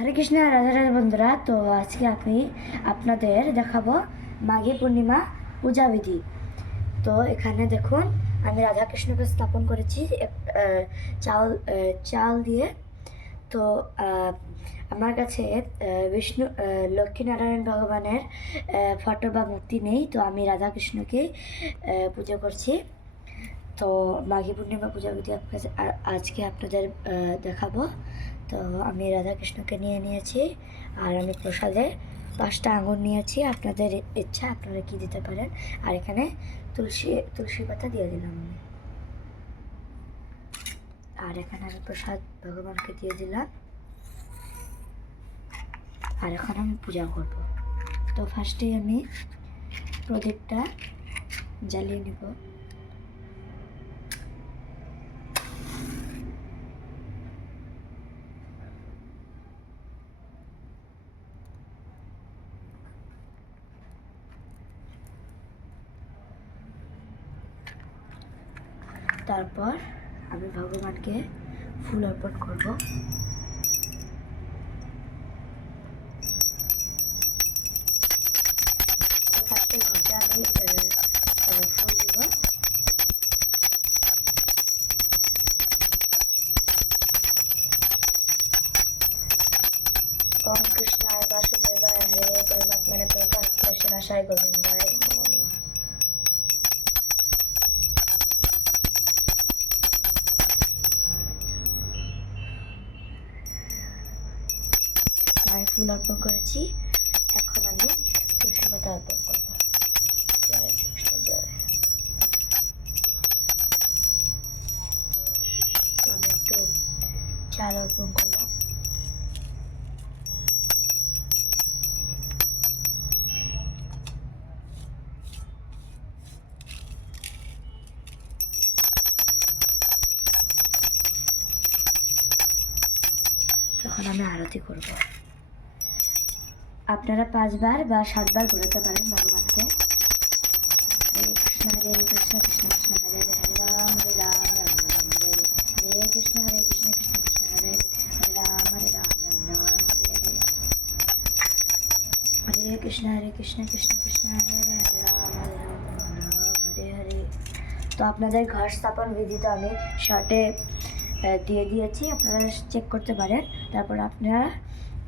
হরে কৃষ্ণ, রাধা রাধা বন্ধুরা। তো আজকে আমি আপনাদের দেখাবো মাঘী পূর্ণিমা পূজাবিধি। তো এখানে দেখুন, আমি রাধাকৃষ্ণকে স্থাপন করেছি চাল দিয়ে। তো আমার কাছে বিষ্ণু লক্ষ্মীনারায়ণ ভগবানের ফটো বা মূর্তি নেই, তো আমি রাধাকৃষ্ণকে পুজো করছি। তো মাঘী পূর্ণিমা পূজাবিধি আজকে আপনাদের দেখাবো। তো আমি রাধাকৃষ্ণকে নিয়েছি, আর আমি প্রসাদে 5টা আঙুর নিয়েছি। আপনাদের ইচ্ছা আপনারা কি দিতে পারেন। আর এখানে তুলসী পাতা দিয়ে দিলাম আমি। আর এখানে আমি প্রসাদ ভগবানকে দিয়ে দিলাম। আর এখন আমি পূজা করব। তো ফার্স্টেই আমি প্রদীপটা জ্বালিয়ে নেব। তারপর আমি ভগবানকে ফুল অর্পণ করব। ফার্স্টে ঘরটা আমি ফুল দিব। ওম কৃষ্ণায় বাসুদেবায় হরে পরমাত্মনে প্রকাশায় গোবিন্দায় নমো নমঃ। আমি ফুল অর্পণ করেছি, এখন আমি তুলসী পাতা অর্পণ করব। জয় কৃষ্ণ জয়। তো আমি একটু চাল অর্পণ করলাম। তখন আমি আরতি করব। আপনারা 5 বার বা 7 বার ঘোরাতে পারেন ভগবানকে। হরে কৃষ্ণ কৃষ্ণ কৃষ্ণ হরে হরে, হরে রাম রাম রাম হরে হরে, হরে কৃষ্ণ কৃষ্ণ কৃষ্ণ হরে হরে, হরে রাম রাম রাম হরে হরে, হরে কৃষ্ণ কৃষ্ণ কৃষ্ণ হরে হরে, হরে রাম রাম হরে হরে। তো আপনাদের ঘর স্থাপন বিধি তো আমি শর্টে দিয়ে দিয়েছি, আপনারা চেক করতে পারেন। তারপর আপনারা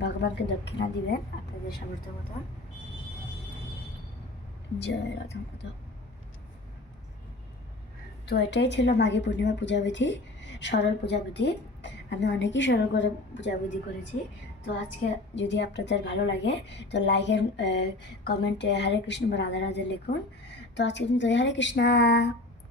ভগবানকে দক্ষিণা দিবেন আপনাদের সামর্থ্য মতো। জয় রাধা মাধব। তো এটাই ছিল মাঘী পূর্ণিমা পূজাবিধি, সরল পূজাবিধি। আমি অনেকই সরল করে পূজাবিধি করেছি। তো আজকে যদি আপনাদের ভালো লাগে তো লাইক কমেন্টে হরে কৃষ্ণ বা রাধা রাধা লিখুন। তো আজকে কিন্তু হরে কৃষ্ণা।